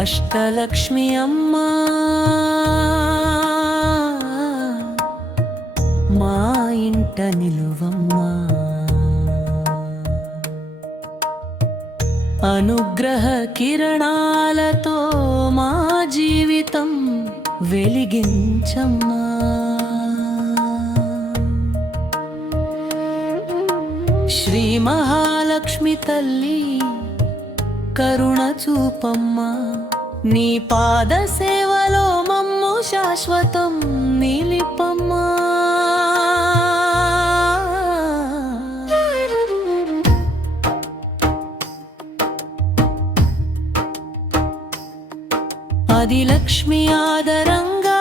అష్టలక్ష్మి అమ్మా మా ఇంట నిలువమ్మా, అనుగ్రహ కిరణాలతో మా జీవితం వెలిగించమ్మా. శ్రీ మహాలక్ష్మి తల్లి కరుణ చూపమ్మా, నీ పాద సేవలో మమ్ము శాశ్వతం నిలిపమ్మా. ఆదిలక్ష్మి ఆదరంగా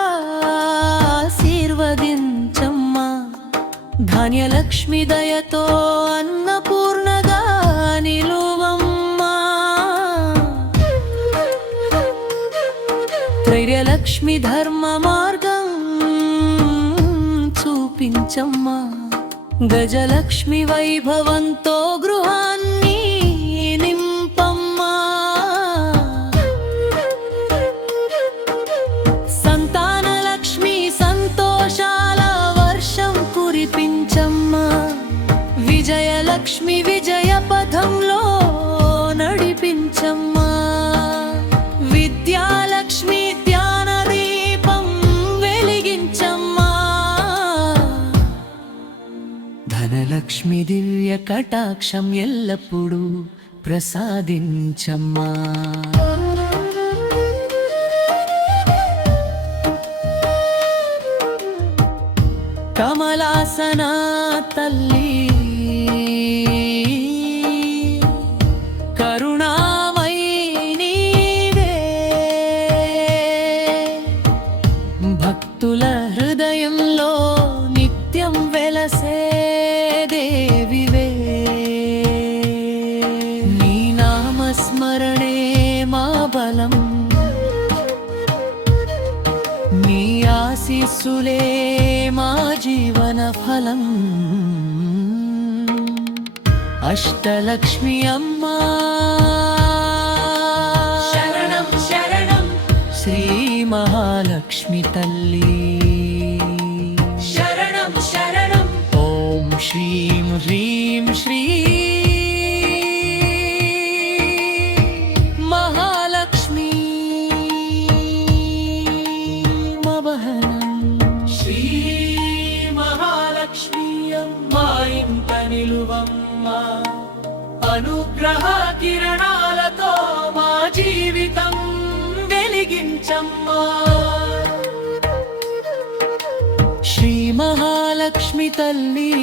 ఆశీర్వదించమ్మా, ధాన్యలక్ష్మి దయతో అన్నపూర్ణగా నిలువమ్మా. త్రైర్యలక్ష్మి ధర్మ మార్గం చూపించమ్మా, గజలక్ష్మి వైభవంతో గృహాన్ని నింపమ్మా. సంతానలక్ష్మి సంతోషాల వర్షం కురిపించమ్మా, విజయలక్ష్మి విజయ పథంలో నడిపించమ్మా. విద్యాలక్ష్మి ధ్యాన దీపం వెలిగించమ్మా, ధనలక్ష్మి దివ్య కటాక్షం ఎల్లప్పుడూ ప్రసాదించమ్మా. కమలాసన తల్లి కరుణామయి నీవే, భక్తుల హృదయంలో నిత్యం వెలసే దేవివే. నీ నామస్మరణే మా బలం, నీ ఆశీస్సులే మా జీవన ఫలం. అష్టలక్ష్మి అమ్మా శరణం శరణం, శ్రీ మహాలక్ష్మి తల్లి శరణం శరణం. ఓం శ్రీం హ్రీం శ్రీ మహాలక్ష్మి మవహనం. శ్రీ మహాలక్ష్మి అమ్మా ఇంట నిలువమ్మా, అనుగ్రహ కిరణాలతో మా జీవితం వెలిగించమ్మా. శ్రీ మహాలక్ష్మి తల్లి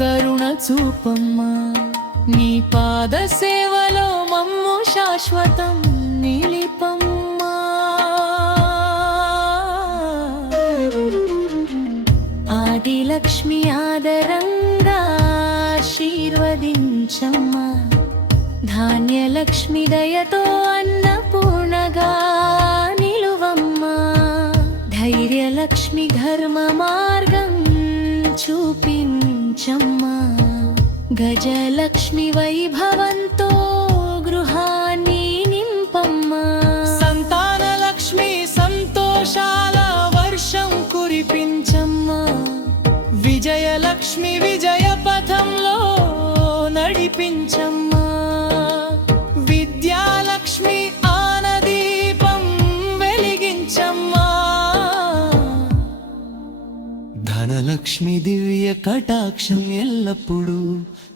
కరుణ చూపమ్మా, నీ పాద సేవలో మమ్ము శాశ్వతం నిలిపమ్మా. ఆదిలక్ష్మి ఆదరంగా ఆశీర్వదించమ్మా, ధాన్యలక్ష్మి దయతో అన్నపూర్ణగా నిలువమ్మా. ధైర్యలక్ష్మి ధర్మ మార్గం చూపించమ్మా, గజలక్ష్మి వైభవంతో గృహాన్ని నింపమ్మా. సంతానలక్ష్మి సంతోషాల వర్షం కురిపించమ్మా, విజయలక్ష్మి విజయ పథంలో నడిపించమ్మా. విద్యాలక్ష్మి ఆనదీపం వెలిగించమ్మా, ధనలక్ష్మి దివ్య కటాక్షం ఎల్లప్పుడూ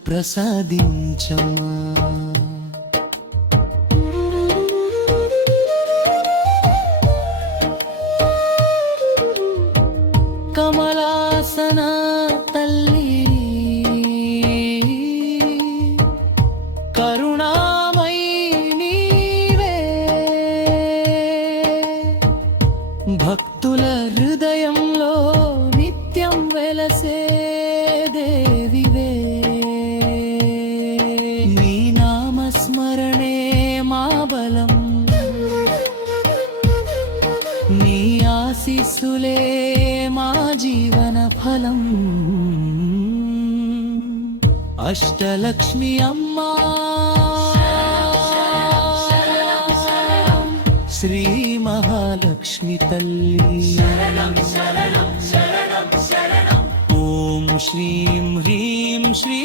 ప్రసాదించమ్మా. కమలాసన తల్లి కరుణామయి నీవే, భక్తుల హృదయంలో నిత్యం వెలసే దేవివే. నీ నామస్మరణే మా బలం, నీ ఆశీస్సులే మా జీవన ఫలం. అష్టలక్ష్మి అమ్మా శ్రీ మహాలక్ష్మి తల్లి ఓం శ్రీం హ్రీం శ్రీ